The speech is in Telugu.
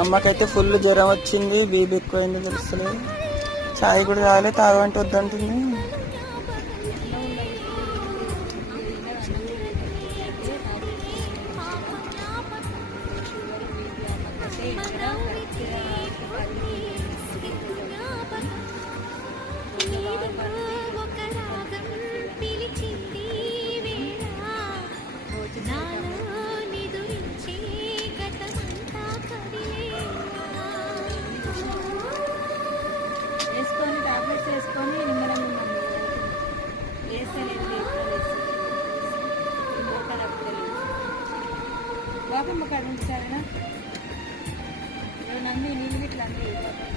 అమ్మకైతే ఫుల్ జ్వరం వచ్చింది, బీబీ ఎక్కువైంది తెలుస్తలేదు. చాయ్ కూడా తాగలే, తాగమంటే వద్దంటుంది. బాబమ్మ కాడ ఉంటే సరేనా? నమ్మి నీళ్ళు ఇట్లా అన్నీ